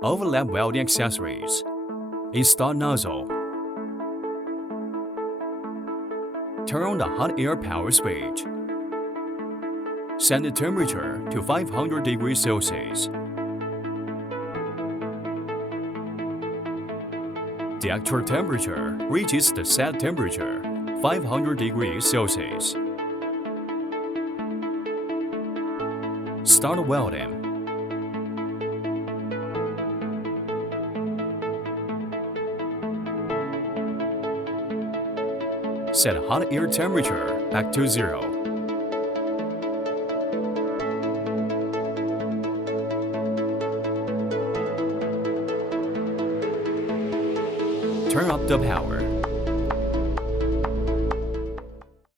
Overlap welding accessories. Install nozzle. Turn on the hot air power switch. Set the temperature to 500 degrees Celsius. The actual temperature reaches the set temperature, 500 degrees Celsius. Start welding. Set hot air temperature back to 0. Turn up the power.